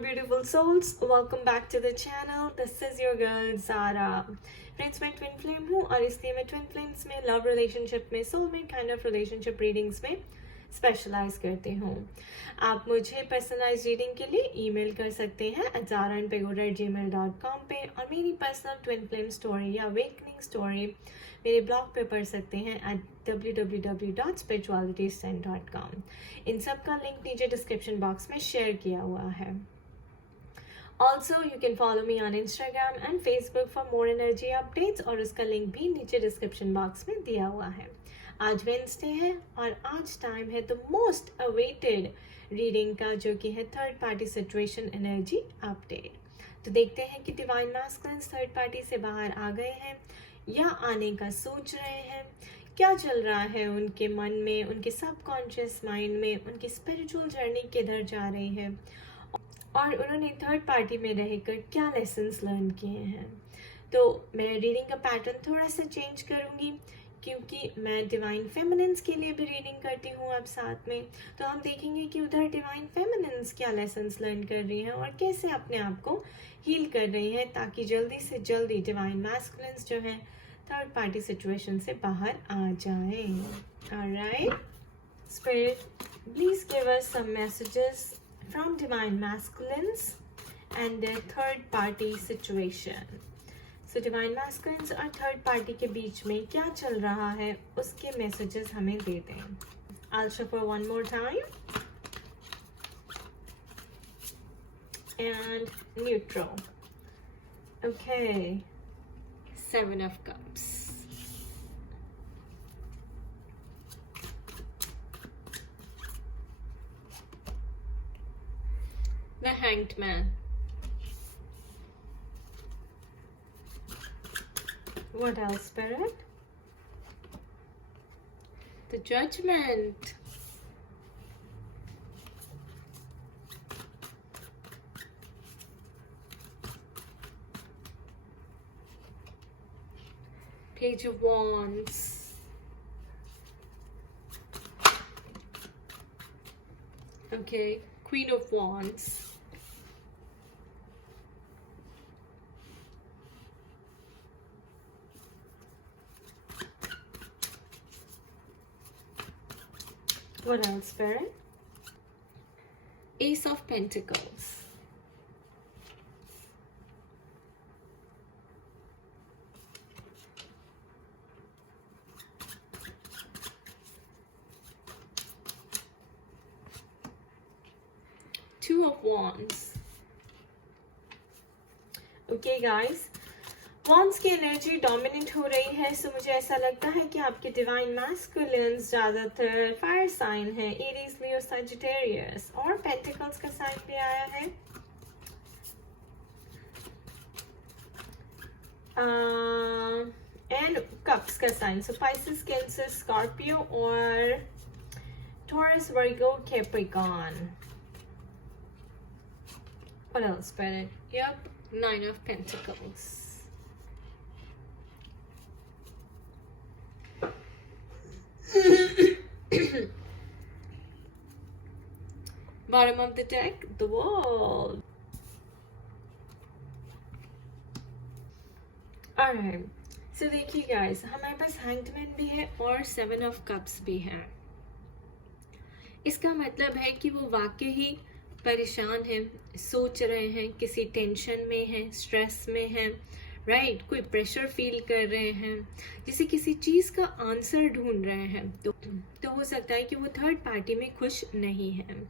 beautiful souls, welcome back to the channel. This is your girl Zara. Friends, मैं twin flame हूँ और इसलिए मैं ट्विन फ्लेम्स में लव रिलेशनशिप में soulmate kind of relationship readings में स्पेशलाइज करती हूँ। आप मुझे पर्सनलाइज रीडिंग के लिए ईमेल कर सकते हैं zaranpagoda@gmail.com पे, और मेरी पर्सनल ट्विन फ्लेम स्टोरी या अवेकनिंग स्टोरी मेरे ब्लॉग पे पढ़ सकते हैं www.spiritualitystand.com। इन सब का लिंक नीचे डिस्क्रिप्शन बॉक्स में शेयर किया हुआ है। Also, you can follow me on Instagram and Facebook for more energy updates, और उसका लिंक भी नीचे डिस्क्रिप्शन बॉक्स में दिया हुआ है। आज वेंसडे है और आज टाइम है द मोस्ट अवेटेड रीडिंग का, जो कि है third party situation energy update. तो देखते हैं कि डिवाइन मैस्कुलिन्स थर्ड पार्टी से बाहर आ गए हैं या आने का सोच रहे हैं। क्या चल रहा है उनके मन में, उनके सबकॉन्शियस माइंड में, उनकी स्पिरिचुअल जर्नी किधर जा रही है, और उन्होंने थर्ड पार्टी में रहकर क्या लेसन्स लर्न किए हैं। तो मैं रीडिंग का पैटर्न थोड़ा सा चेंज करूँगी क्योंकि मैं डिवाइन फेमिनिन्स के लिए भी रीडिंग करती हूँ अब साथ में। तो हम देखेंगे कि उधर डिवाइन फेमिनिन्स क्या लेसन्स लर्न कर रही हैं और कैसे अपने आप को हील कर रही है, ताकि जल्दी से जल्दी डिवाइन मैस्कुलिन्स जो है थर्ड पार्टी सिचुएशन से बाहर आ जाएं। Alright, spirit please give us some messages from divine masculines and their third party situation. So divine masculines और third party के बीच में क्या चल रहा है उसके messages हमें दे दें। I'll shuffle one more time and neutral. Okay, 7 of Cups. The Hanged Man. What else, Spirit? The Judgment. Page of Wands. Okay, Queen of Wands. What else, Spirit? Ace of Pentacles. Two of Wands. Okay, guys. Wands की energy dominant हो रही है, सो मुझे ऐसा लगता है कि आपके डिवाइन मैस्कुलिन्स ज़्यादातर फायर साइन है, एरीज, लियो, सजिटेरियस, और पेंटिकल्स का साइन भी आया है। एंड कप्स का साइन, सो पाइसेस, कैंसर, स्कॉर्पियो और taurus, Virgo, Capricorn. What else, Spirit? Yep, 9 of Pentacles. Bottom of the deck, the World. Alright, so देखिए guys, हमारे पास Hanged Man भी है और 7 of Cups भी है। इसका मतलब है कि वो वाकई ही परेशान हैं, सोच रहे हैं, किसी टेंशन में हैं, स्ट्रेस में हैं, राइट, कोई प्रेशर फील कर रहे हैं, जैसे किसी चीज़ का आंसर ढूंढ रहे हैं। तो हो सकता है कि वो थर्ड पार्टी में खुश नहीं है।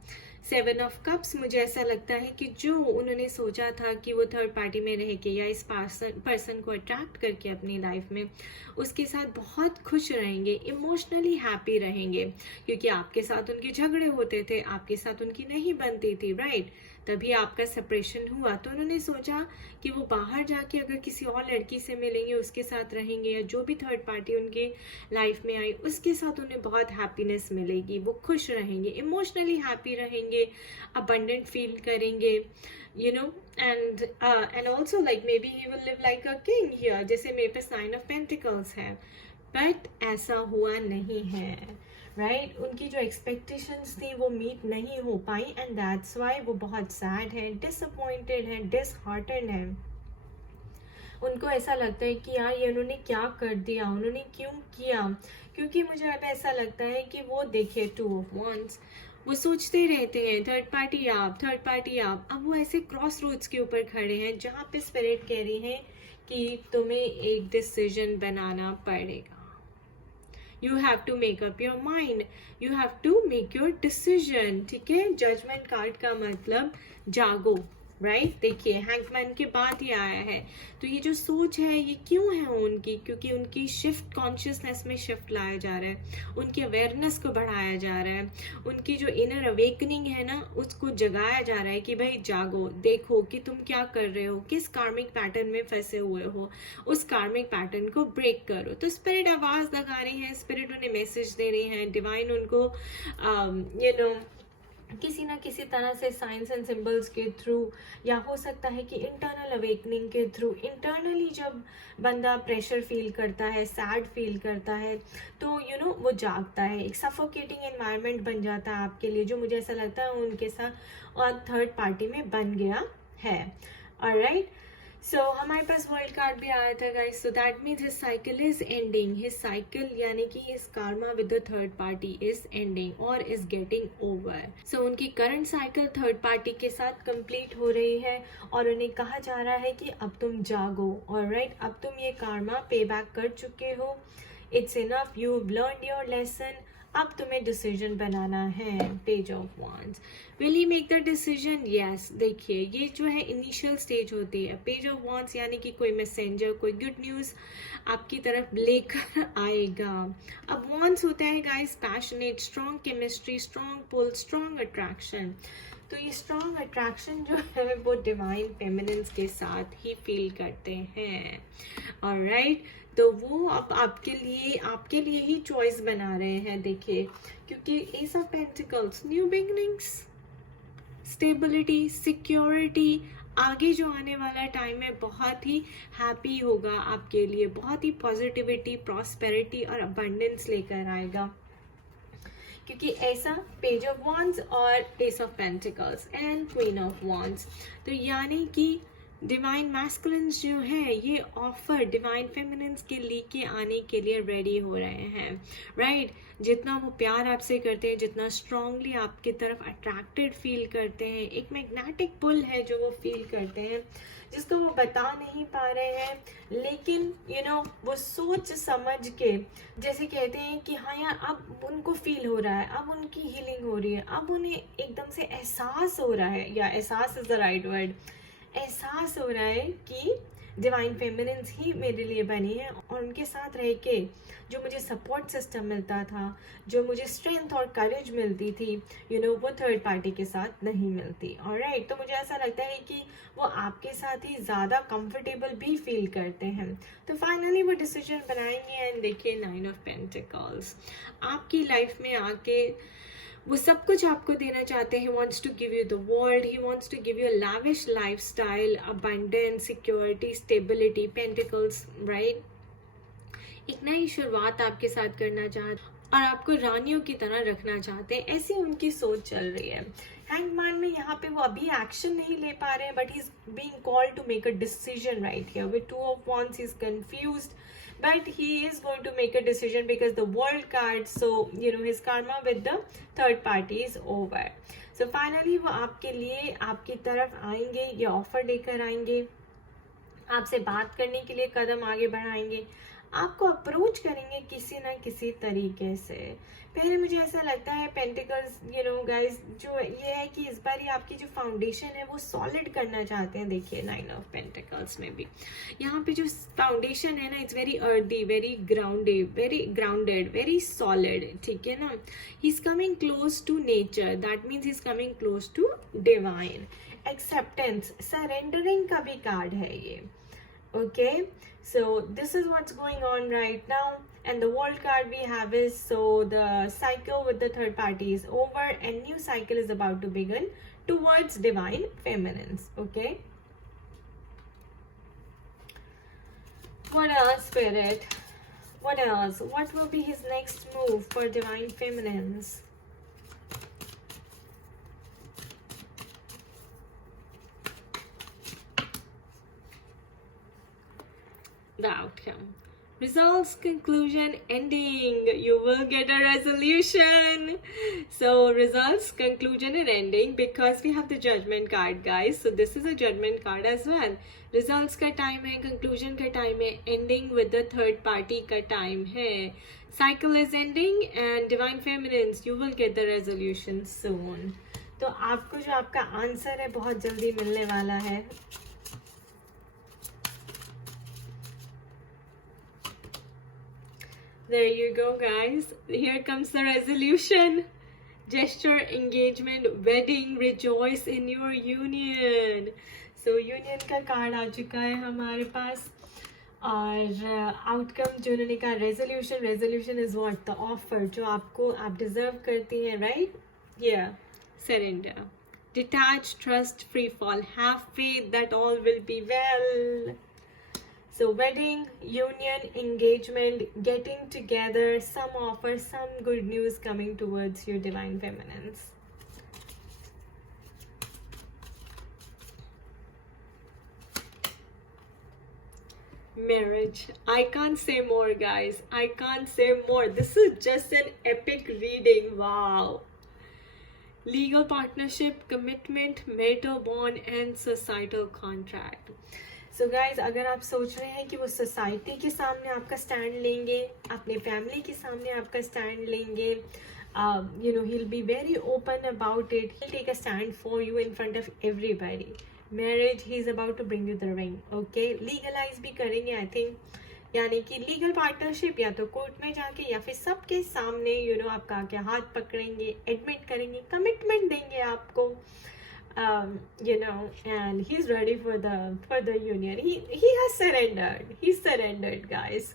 7 ऑफ कप्स, मुझे ऐसा लगता है कि जो उन्होंने सोचा था कि वो थर्ड पार्टी में रह के या इस पर्सन को अट्रैक्ट करके अपनी लाइफ में उसके साथ बहुत खुश रहेंगे, इमोशनली हैप्पी रहेंगे, क्योंकि आपके साथ उनके झगड़े होते थे, आपके साथ उनकी नहीं बनती थी, राइट, तभी आपका सेपरेशन हुआ। तो उन्होंने सोचा कि वो बाहर जाके अगर किसी और लड़की से मिलेंगे, उसके साथ रहेंगे, या जो भी थर्ड पार्टी उनके लाइफ में आई उसके साथ उन्हें बहुत हैप्पीनेस मिलेगी, वो खुश रहेंगे, इमोशनली हैप्पी रहेंगे, अबंडेंट फील करेंगे, you know, and also like maybe he will live like a king here, जैसे मेरे पास 9 of Pentacles है, बट ऐसा हुआ नहीं है, राइट उनकी जो एक्सपेक्टेशंस थी वो मीट नहीं हो पाई एंड दैट्स वाई वो बहुत सैड है, डिसअपॉइंटेड है, डिसहार्टेंड है। उनको ऐसा लगता है कि यार ये उन्होंने क्या कर दिया, उन्होंने क्यों किया। क्योंकि मुझे अब ऐसा लगता है कि वो देखिए 2 of Wands, वो सोचते रहते हैं थर्ड पार्टी आप, थर्ड पार्टी आप। अब वो ऐसे क्रॉस रोड्स के ऊपर खड़े हैं जहाँ पे स्पिरिट कह रही है कि तुम्हें एक डिसीजन बनाना पड़ेगा। You have to make up your mind. You have to make your decision. ठीक है, जजमेंट कार्ड का मतलब जागो, राइट देखिए हैंगमैन के बाद ये आया है। तो ये जो सोच है ये क्यों है उनकी, क्योंकि उनकी शिफ्ट कॉन्शियसनेस में शिफ्ट लाया जा रहा है, उनकी अवेयरनेस को बढ़ाया जा रहा है, उनकी जो इनर अवेकनिंग है ना उसको जगाया जा रहा है कि भाई जागो, देखो कि तुम क्या कर रहे हो, किस कार्मिक पैटर्न में फंसे हुए हो, उस कार्मिक पैटर्न को ब्रेक करो। तो स्पिरिट आवाज लगा रही है, स्पिरिट उन्हें मैसेज दे रही है, डिवाइन उनको किसी ना किसी तरह से साइंस एंड सिंबल्स के थ्रू, या हो सकता है कि इंटरनल अवेकनिंग के थ्रू। इंटरनली जब बंदा प्रेशर फील करता है, सैड फील करता है, तो वो जागता है, एक सफोकेटिंग एनवायरनमेंट बन जाता है आपके लिए, जो मुझे ऐसा लगता है उनके साथ और थर्ड पार्टी में बन गया है। ऑलराइट, सो हमारे पास वर्ल्ड कार्ड भी आया था guys, so that means his cycle is ending, his cycle यानी कि his karma with the third party is ending और इज गेटिंग ओवर। सो उनकी करंट साइकिल थर्ड पार्टी के साथ कंप्लीट हो रही है और उन्हें कहा जा रहा है कि अब तुम जागो। ऑलराइट, अब तुम ये karma पे बैक कर चुके हो, it's enough, you have learned your lesson, अब तुम्हें डिसीजन बनाना है। Page of wands, will he make the decision? Yes. देखिए ये जो है इनिशियल स्टेज होती है, पेज ऑफ वॉन्ड्स यानी कि कोई मैसेंजर, कोई गुड न्यूज़ आपकी तरफ लेकर आएगा। अब वॉन्ड्स होता है guys passionate, strong chemistry, strong pull, strong attraction. तो ये स्ट्रॉन्ग अट्रैक्शन जो है वो डिवाइन फेमिनिन्स के साथ ही फील करते हैं। ऑलराइट, तो वो अब आपके लिए ही चॉइस बना रहे हैं। देखिए क्योंकि S of pentacles, new beginnings, stability, security, आगे जो आने वाला टाइम है बहुत ही हैप्पी होगा आपके लिए, बहुत ही पॉजिटिविटी, प्रॉस्पेरिटी और अबंडेंस लेकर आएगा। क्योंकि ऐसा पेज ऑफ वॉन्ड्स और S of pentacles and queen of wands, तो यानी कि डिवाइन मैस्कुलिन्स जो है ये ऑफर डिवाइन फेमिनिन्स के लेके आने के लिए रेडी हो रहे हैं। राइट, जितना वो प्यार आपसे करते हैं, जितना स्ट्रांगली आपकी तरफ अट्रैक्टेड फील करते हैं, एक मैग्नेटिक पुल है जो वो फील करते हैं, जिसको वो बता नहीं पा रहे हैं, लेकिन वो सोच समझ के, जैसे कहते हैं कि हाँ यार अब उनको फील हो रहा है, अब उनकी हीलिंग हो रही है, अब उन्हें एकदम से एहसास हो रहा है, या एहसास इज द राइट वर्ड, एहसास हो रहा है कि डिवाइन फेमिनिन्स ही मेरे लिए बनी है, और उनके साथ रह के जो मुझे सपोर्ट सिस्टम मिलता था, जो मुझे स्ट्रेंथ और करेज मिलती थी, वो थर्ड पार्टी के साथ नहीं मिलती। ऑलराइट, तो मुझे ऐसा लगता है कि वो आपके साथ ही ज़्यादा कंफर्टेबल भी फील करते हैं। तो फाइनली वो डिसीजन बनाएंगे। एंड देखिए 9 ऑफ पेंटिकल्स आपकी लाइफ में आके वो सब कुछ आपको देना चाहते हैं। Wants to give you the world, he wants to give you a lavish life style, abundance, security, stability, pentacles. Right, एक नई शुरुआत आपके साथ करना चाहते और आपको रानियों की तरह रखना चाहते हैं, ऐसी उनकी सोच चल रही है। हैंगमैन में यहाँ पे वो अभी एक्शन नहीं ले पा रहे हैं, but he is being called to make a decision right here. With 2 of wands he is confused, but he is going to make a decision because the world card, so his karma with the third party is over. So finally वो आपके लिए आपकी तरफ आएंगे, ये offer लेकर आएंगे, आपसे बात करने के लिए कदम आगे बढ़ाएंगे, आपको अप्रोच करेंगे किसी ना किसी तरीके से। पहले मुझे ऐसा लगता है पेंटिकल्स गाइस जो ये है कि इस बार ही आपकी जो फाउंडेशन है वो सॉलिड करना चाहते हैं। देखिए 9 ऑफ पेंटिकल्स में भी यहाँ पे जो फाउंडेशन है ना, it's very earthy, very grounded, very solid. ठीक है ना, he is coming close to nature, that means he is coming close to divine. Acceptance, surrendering का भी कार्ड है ये। Okay, so this is what's going on right now, and the world card we have is, so the cycle with the third party is over and new cycle is about to begin towards divine feminines. Okay, what else, spirit? What else? What will be his next move for divine feminines? The outcome. Results, conclusion, ending. You will get a resolution. So results, conclusion and ending, because we have the judgment card, guys. So this is a judgment card as well. Results का time है, conclusion का time है, ending with the third party का time है. Cycle is ending and divine feminines, you will get the resolution soon. तो आपको जो आपका आंसर है बहुत जल्दी मिलने वाला है. There you go, guys. Here comes the resolution. Gesture, engagement, wedding, rejoice in your union. So union का कार्ड आ चुका है हमारे पास. और आउटकम जो उन्होंने कहा resolution is what, the offer जो आपको आप डिजर्व करती हैं, राइट? या surrender, detach, trust, free fall, have faith that all will be well. So wedding, union, engagement, getting together, some offer, some good news coming towards your divine feminines. Marriage. I can't say more, guys. I can't say more. This is just an epic reading. Wow. Legal partnership, commitment, marital bond, and societal contract. So guys, अगर आप सोच रहे हैं कि वो society के सामने आपका स्टैंड लेंगे, अपने फैमिली के सामने आपका स्टैंड लेंगे, you know, he will be very open about it, he take a stand for you in front of everybody. Marriage, he is about to bring you the ring. Okay, legalize भी करेंगे I think, यानी कि legal partnership या तो court में जाके या फिर सबके सामने, यू नो, आपका आके हाथ पकड़ेंगे, एडमिट करेंगे, कमिटमेंट देंगे आपको. You know, and he's ready for the union. He has surrendered. He's surrendered, guys.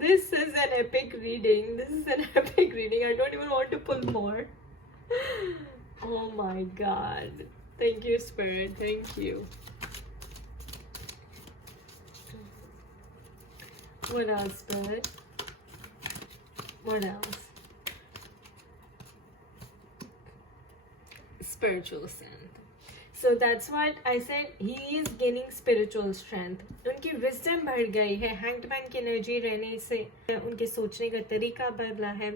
This is an epic reading. This is an epic reading. I don't even want to pull more. Oh my God. Thank you, Spirit. Thank you. What else, Spirit? What else? Spiritual strength. So that's what I said. He is gaining spiritual strength. उनकी wisdom बढ़ गई है. Hanged man की energy रहने से उनके सोचने का तरीका बदला है.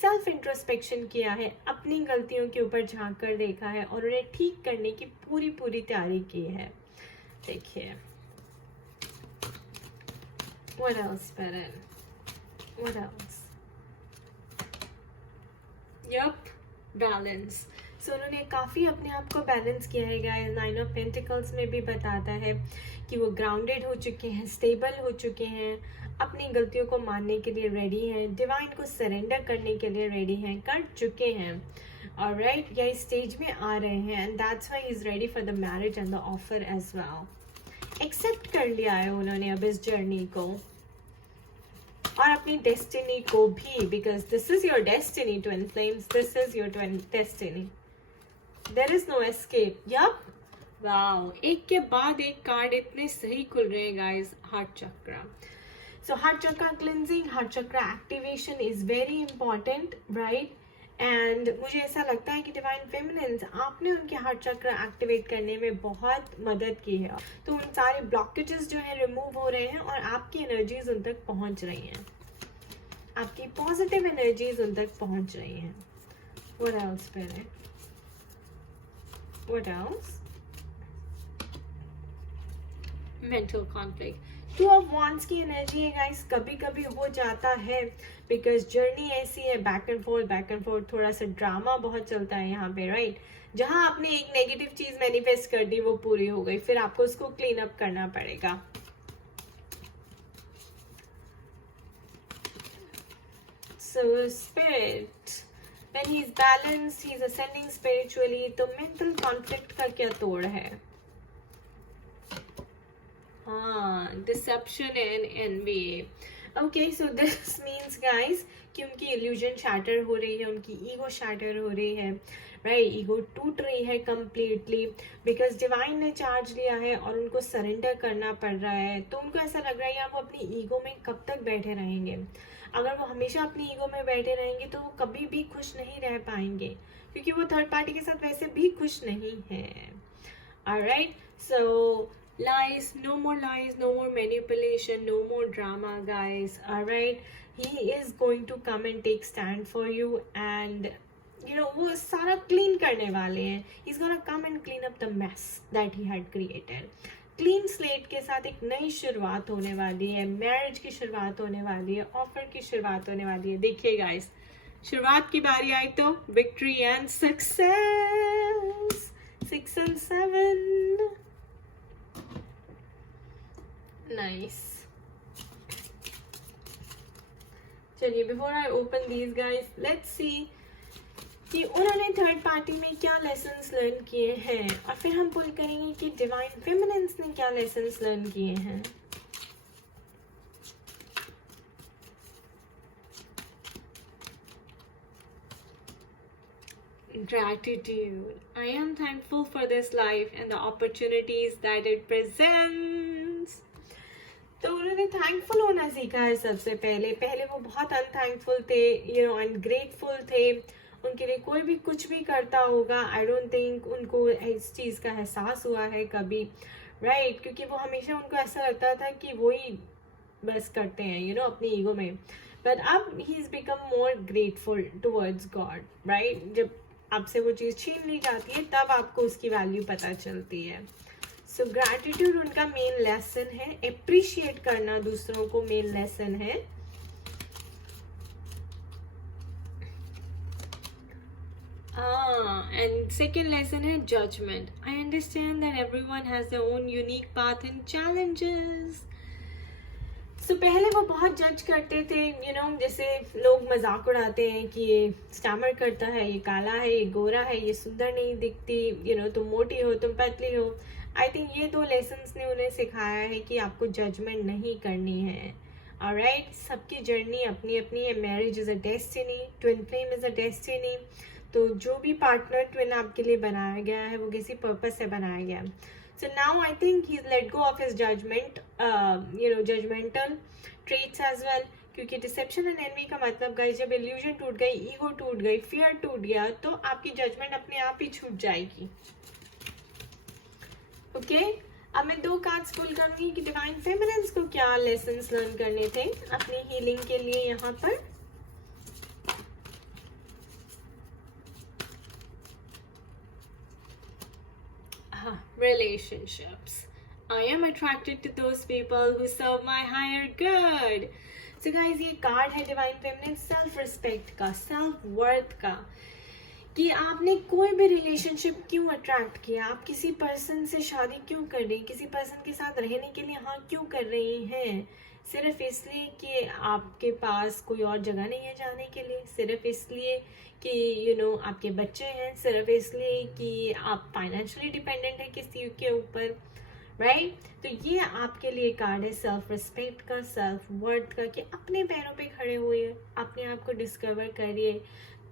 सेल्फ इंट्रोस्पेक्शन किया है, अपनी गलतियों के ऊपर झांक कर देखा है और उन्हें ठीक करने की पूरी तैयारी की है. देखिए. What else, Perrin? What else? Yup, balance. So, उन्होंने काफ़ी अपने आप को बैलेंस किया है गाइस. 9 ऑफ पेंटिकल्स में भी बताता है कि वो ग्राउंडेड हो चुके हैं, स्टेबल हो चुके हैं, अपनी गलतियों को मानने के लिए रेडी हैं, डिवाइन को सरेंडर करने के लिए रेडी हैं, कर चुके हैं. ऑलराइट, या इस स्टेज में आ रहे हैं, and that's why he is ready for the marriage and the offer as well. Accept कर लिया है उन्होंने अब इस जर्नी को और अपनी डेस्टिनी को भी, because this is your destiny twin flames, this is your destiny. There is no escape. Yup. Wow. एक के बाद एक कार्ड इतने सही खुल रहे हैं guys. Heart chakra. So heart chakra cleansing, heart chakra activation is very important, right? And मुझे ऐसा लगता है कि divine feminines, आपने उनके heart chakra activate करने में बहुत मदद की है. तो उन सारे blockages जो हैं remove हो रहे हैं और आपकी energies उन तक पहुंच रही हैं. आपकी positive energies उन तक पहुंच रही हैं. What else, Pere? What else? Mental conflict. 2 of Wands की एनर्जी है गाइस. कभी कभी हो जाता है बिकॉज जर्नी ऐसी है, बैक एंड फोर्थ, थोड़ा सा ड्रामा बहुत चलता है यहाँ पे, राइट? जहाँ आपने एक नेगेटिव चीज मैनिफेस्ट कर दी वो पूरी हो गई, फिर आपको उसको क्लीन अप करना पड़ेगा. So spirit, when he's balanced, he's ascending spiritually. तो mental conflict का क्या तोड़ है? हाँ, deception and envy. Okay, so this means guys कि उनकी इल्यूजन शैटर हो रही है, उनकी ईगो शैटर हो रही है, राइट, ईगो टूट रही है कम्प्लीटली, बिकॉज डिवाइन ने चार्ज लिया है और उनको सरेंडर करना पड़ रहा है। तो उनको ऐसा लग रहा है यार वो अपनी ईगो में कब तक बैठे रहेंगे। अगर वो हमेशा अपनी ईगो में बैठे रहेंगे तो वो कभी भी खुश नहीं रह पाएंगे, क्योंकि वो थर्ड पार्टी के साथ वैसे भी खुश नहीं है। Alright, so lies, no more lies, no more manipulation, no more drama, guys. All right, he is going to come and take stand for you, and वो सारा क्लीन करने वाले हैं। he's gonna come and clean up the mess that he had created. Clean slate के साथ एक नई शुरुआत होने वाली है, मैरिज की शुरुआत होने वाली है, ऑफर की शुरुआत होने वाली है। देखिए गाइस, शुरुआत की बारी आई तो victory and success, 6 and 7, nice. चलिए, before I open these guys, let's see कि उन्होंने थर्ड पार्टी में क्या लेसन्स लर्न किए हैं, और फिर हम पुल करेंगे कि डिवाइन फेमिनिन्स ने क्या लेसन्स लर्न किए हैं। Gratitude. I am thankful for this life and the opportunities that it presents. तो उन्होंने थैंकफुल होना सीखा है सबसे पहले वो बहुत अनथैंकफुल थे, अनग्रेटफुल थे। उनके लिए कोई भी कुछ भी करता होगा, आई डोंट थिंक उनको इस चीज़ का एहसास हुआ है कभी, राइट, क्योंकि वो हमेशा उनको ऐसा लगता था कि वो ही बस करते हैं अपनी ईगो में। बट अब he is become more grateful towards God, right. जब आपसे वो चीज़ छीन ली जाती है तब आपको उसकी वैल्यू पता चलती है। सो ग्रैटिट्यूड उनका मेन लेसन है, अप्रिशिएट करना दूसरों को मेन लेसन है। एंड सेकेंड लेसन है judgement. I understand that everyone has their own unique path and challenges. So पहले वो बहुत जज करते थे, जैसे लोग मजाक उड़ाते हैं कि ये स्टैमर करता है, ये काला है, ये गोरा है, ये सुंदर नहीं दिखती, तुम मोटी हो, तुम पतली हो। आई थिंक ये 2 लेसन्स ने उन्हें सिखाया है कि आपको जजमेंट नहीं करनी है। ऑलराइट, सबकी जर्नी अपनी अपनी है। Marriage is a destiny, twin flame is a destiny. तो जो भी पार्टनर ट्विन आपके लिए बनाया गया है वो किसी पर्पस से बनाया गया है। So now I think he's let go of his judgmental traits as well, क्योंकि डिसेप्शन एंड एनवी का मतलब गाइस, जब इल्यूजन टूट गई, ईगो टूट गई, फियर टूट गया, तो आपकी जजमेंट अपने आप ही छूट जाएगी। ओके, अब मैं 2 कार्ड्स पुल करूंगी कि डिवाइन फेमिनिन्स को क्या लेसन्स लर्न करने थे अपनी हीलिंग के लिए यहाँ पर। Relationships. I am attracted to those people who serve my higher good. So guys, ये कार्ड है डिवाइन फेमिनिन सेल्फ रिस्पेक्ट का, सेल्फ वर्थ का, कि आपने कोई भी रिलेशनशिप क्यों अट्रैक्ट किया, आप किसी पर्सन से शादी क्यों कर रही, किसी पर्सन के साथ रहने के लिए हाँ क्यों कर रही हैं, सिर्फ इसलिए कि आपके पास कोई और जगह नहीं है जाने के लिए, सिर्फ इसलिए कि आपके बच्चे हैं, सिर्फ इसलिए कि आप फाइनेंशियली डिपेंडेंट है किसी के ऊपर, राइट। तो ये आपके लिए कार्ड है सेल्फ रिस्पेक्ट का, सेल्फ वर्थ का, कि अपने पैरों पे खड़े हुए अपने आप को डिस्कवर करिए।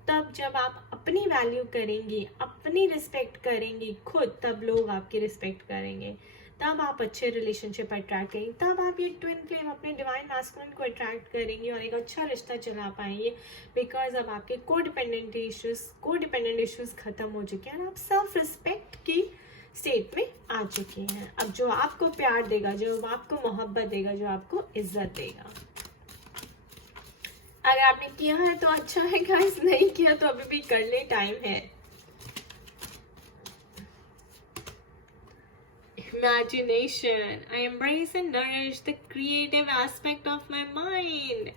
तब जब आप अपनी वैल्यू करेंगी, अपनी रिस्पेक्ट करेंगी खुद, तब लोग आपकी रिस्पेक्ट करेंगे, तब आप अच्छे रिलेशनशिप अट्रैक्ट करेंगे, तब आप ये ट्विन फ्लेम अपने डिवाइन मैस्कुलिन को अट्रैक्ट करेंगे और एक अच्छा रिश्ता चला पाएंगे। बिकॉज अब आपके कोडिपेंडेंट इश्यूज खत्म हो चुके हैं और आप सेल्फ रिस्पेक्ट की स्टेट में आ चुके हैं। अब जो आपको प्यार देगा, जो आपको मोहब्बत देगा, जो आपको इज्जत देगा, अगर आपने किया है तो अच्छा है गाइस, नहीं किया तो अभी भी कर ले, टाइम है। Imagination. I embrace and nourish the creative aspect of my mind.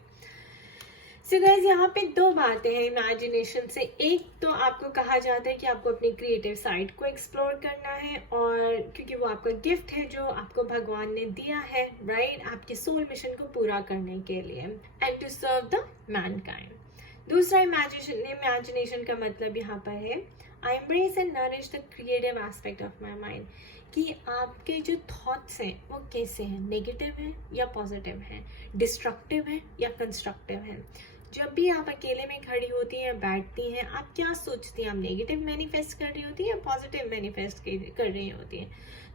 So guys, यहाँ पे 2 बातें हैं इमेजिनेशन से। एक तो आपको कहा जाता है कि आपको अपनी क्रिएटिव साइड को एक्सप्लोर करना है, और क्योंकि वो आपका गिफ्ट है जो आपको भगवान ने दिया है, राइट, आपके सोल मिशन को पूरा करने के लिए, and to serve the mankind. दूसरा इमेजिनेशन का मतलब यहाँ पर है I embrace and nourish the creative aspect of my mind, कि आपके जो थॉट्स हैं वो कैसे हैं, नेगेटिव हैं या पॉजिटिव हैं, डिस्ट्रक्टिव हैं या कंस्ट्रक्टिव हैं। जब भी आप अकेले में खड़ी होती हैं, बैठती हैं, आप क्या सोचती हैं? आप नेगेटिव मैनिफेस्ट कर रही होती हैं या पॉजिटिव मैनिफेस्ट कर रही होती हैं?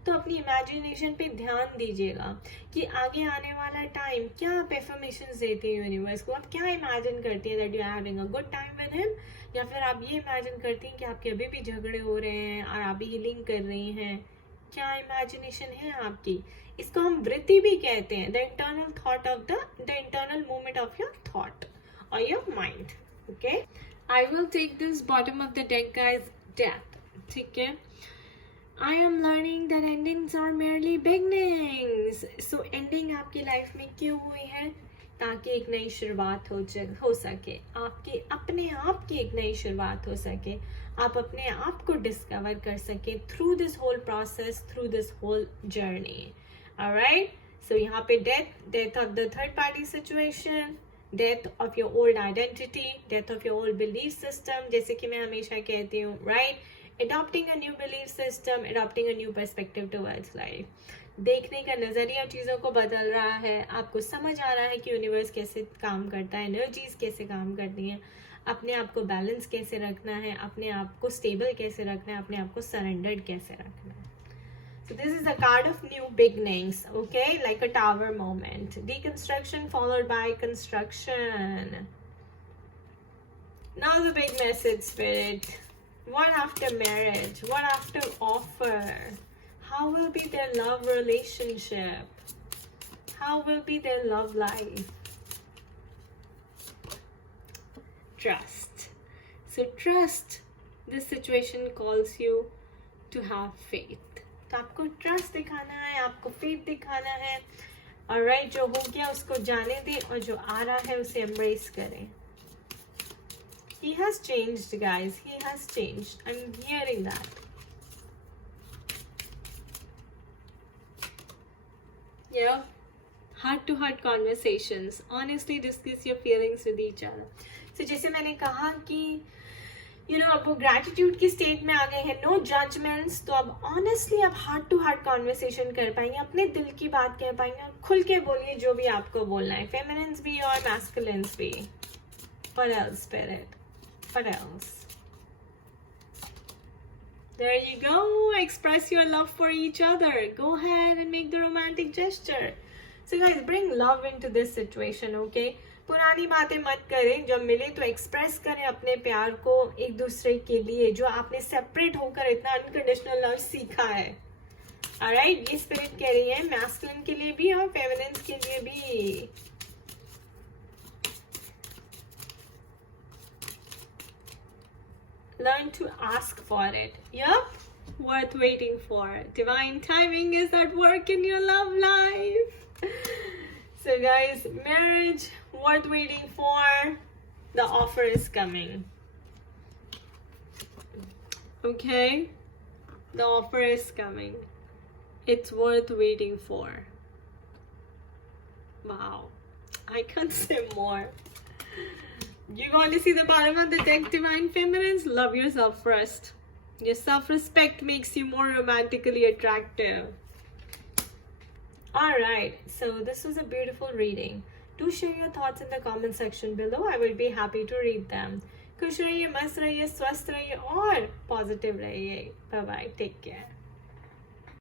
तो अपनी इमेजिनेशन पे ध्यान दीजिएगा कि आगे आने वाला टाइम क्या आप एफर्मेशंस देती हैं यूनिवर्स को। आप क्या इमेजिन करती हैं that you are having a good time with him, या फिर आप ये इमेजिन करती हैं कि आपके अभी भी झगड़े हो रहे हैं और आप हीलिंग कर रही हैं। क्या इमेजिनेशन है आपकी? इसको हम वृत्ति भी कहते हैं, the internal thought of the internal movement of your thought or your mind. Okay, I will take this bottom of the deck, guys, death. ठीक है, I am learning that endings are merely beginnings. So ending आपकी life में क्यों हुई है? ताकि एक नई शुरुआत हो सके, आपके अपने आप की एक नई शुरुआत हो सके, आप अपने आप को डिस्कवर कर सके through this whole process, through this whole journey. Alright, so यहाँ पे death of the third party situation, death of your old identity, death of your old belief system, जैसे कि मैं हमेशा कहती हूँ, right, adopting a new belief system, adopting a new perspective towards life. देखने का नजरिया चीज़ों को बदल रहा है, आपको समझ आ रहा है कि यूनिवर्स कैसे काम करता है, एनर्जीज कैसे काम करती हैं, अपने आप को बैलेंस कैसे रखना है, अपने आप को स्टेबल कैसे रखना है, अपने आप को सरेंडर्ड कैसे रखना है। So this is a card of new beginnings, okay, like a tower moment, deconstruction followed by construction. Now the big message, Spirit. What after marriage? What after offer? How will be their love relationship? How will be their love life? Trust. So trust. This situation calls you to have faith. तो आपको trust दिखाना है, आपको faith दिखाना है। Alright, जो हो गया उसको जाने दें और जो आ रहा है उसे एम्ब्रेस करें। He has changed, guys. He has changed. I'm hearing that. Yeah. Heart-to-heart conversations. Honestly discuss your feelings with each other. So जैसे मैंने कहा कि अब वो ग्रैटिट्यूड की स्टेट में आ गए हैं, नो जजमेंट्स, तो अब ऑनेस्टली आप हार्ट टू हार्ट कॉन्वर्सेशन कर पाएंगे, अपने दिल की बात कह पाएंगे और खुल के बोलिए जो भी आपको बोलना है, फेमिनिन्स भी और मैस्कुलिन्स भी। What else, Spirit? What else? There you go. Express your love for each other. Go ahead and make the romantic gesture. So guys, bring love into this situation, okay? पुरानी बातें मत करें, जब मिले तो एक्सप्रेस करें अपने प्यार को एक दूसरे के लिए, जो आपने सेपरेट होकर इतना अनकंडीशनल लव सीखा है। ऑलराइट, ये स्पिरिट कह रही है मैस्कुलिन के लिए भी और फेमिनिन्स के लिए भी। Learn to ask for it. Yup, worth waiting for. Divine timing is at work in your love life. So guys, marriage, worth waiting for. The offer is coming. Okay? The offer is coming. It's worth waiting for. Wow. I can't say more. You want to see the bottom of the deck, Divine Feminines? Love yourself first. Your self-respect makes you more romantically attractive. Alright, so this was a beautiful reading. Do share your thoughts in the comment section below. I will be happy to read them. खुश रहिए, मस्त रहिए, स्वस्थ रहिए और positive रहिए। Bye bye. Take care.